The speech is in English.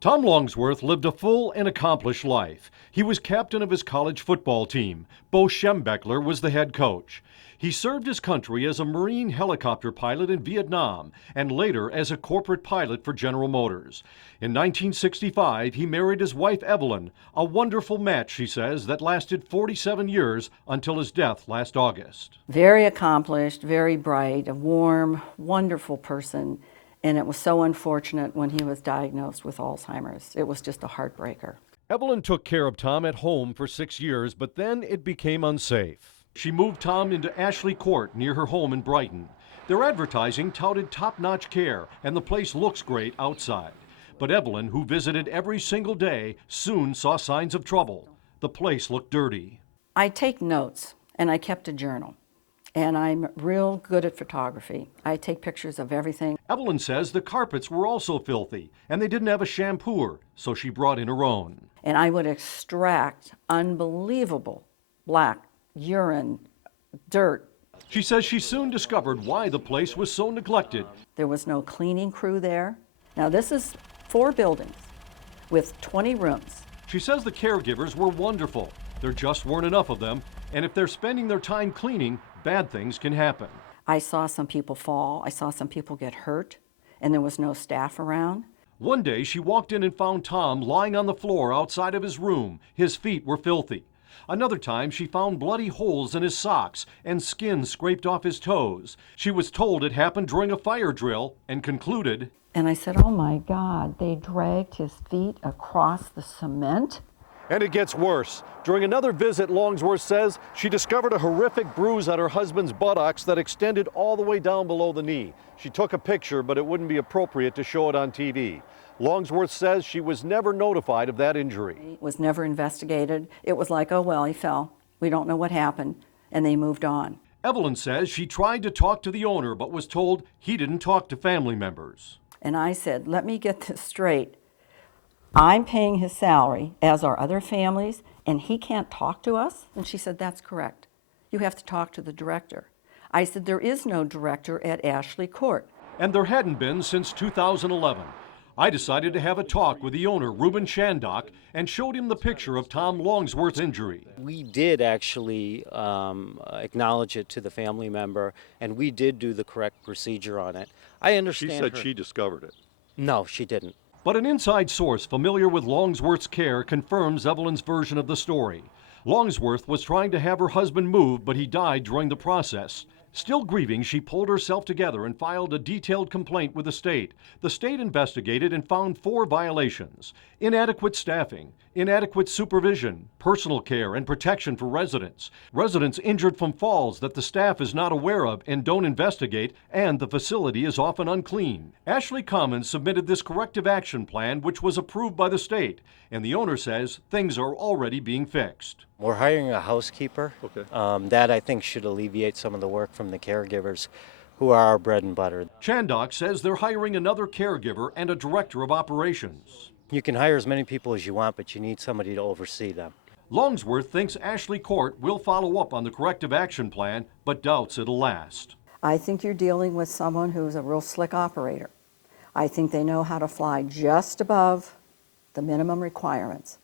Tom Longsworth lived a full and accomplished life. He was captain of his college football team. Bo Schembechler was the head coach. He served his country as a Marine helicopter pilot in Vietnam and later as a corporate pilot for General Motors. In 1965, he married his wife Evelyn, a wonderful match, she says, that lasted 47 years until his death last August. Very accomplished, very bright, a warm, wonderful person. And it was so unfortunate when he was diagnosed with Alzheimer's. It was just a heartbreaker. Evelyn took care of Tom at home for 6 years, but then it became unsafe. She moved Tom into Ashley Court near her home in Brighton. Their advertising touted top-notch care, and the place looks great outside. But Evelyn, who visited every single day, soon saw signs of trouble. The place looked dirty. I take notes, and I kept a journal. And I'm real good at photography. I take pictures of everything. Evelyn says the carpets were also filthy, and they didn't have a shampooer, so she brought in her own. And I would extract unbelievable black urine, dirt. She says she soon discovered why the place was so neglected. There was no cleaning crew there. Now this is 4 buildings with 20 rooms. She says the caregivers were wonderful. There just weren't enough of them, and if they're spending their time cleaning, bad things can happen. I saw some people fall. I saw some people get hurt, and there was no staff around. One day she walked in and found Tom lying on the floor outside of his room. His feet were filthy. Another time she found bloody holes in his socks and skin scraped off his toes. She was told it happened during a fire drill and concluded, and I said, oh my God, they dragged his feet across the cement? And it gets worse. During another visit, Longsworth says she discovered a horrific bruise on her husband's buttocks that extended all the way down below the knee. She took a picture, but it wouldn't be appropriate to show it on TV. Longsworth says she was never notified of that injury. It was never investigated. It was like, oh well, he fell. We don't know what happened, and they moved on. Evelyn says she tried to talk to the owner, but was told he didn't talk to family members. And I said, let me get this straight. I'm paying his salary, as are other families, and he can't talk to us? And she said, that's correct. You have to talk to the director. I said, there is no director at Ashley Court. And there hadn't been since 2011. I decided to have a talk with the owner, Reuben Shandok, and showed him the picture of Tom Longsworth's injury. We did actually acknowledge it to the family member, and we did do the correct procedure on it. I understand. She said she discovered it. No, she didn't. But an inside source familiar with Longsworth's care confirms Evelyn's version of the story. Longsworth was trying to have her husband moved, but he died during the process. Still grieving, she pulled herself together and filed a detailed complaint with the state. The state investigated and found 4 violations: inadequate staffing, inadequate supervision, personal care, and protection for residents, residents injured from falls that the staff is not aware of and don't investigate, and the facility is often unclean. Ashley Commons submitted this corrective action plan, which was approved by the state, and the owner says things are already being fixed. We're hiring a housekeeper. Okay. That I think should alleviate some of the work from the caregivers, who are our bread and butter. Shandok says they're hiring another caregiver and a director of operations. You can hire as many people as you want, but you need somebody to oversee them. Longsworth thinks Ashley Court will follow up on the corrective action plan, but doubts it'll last. I think you're dealing with someone who's a real slick operator. I think they know how to fly just above the minimum requirements.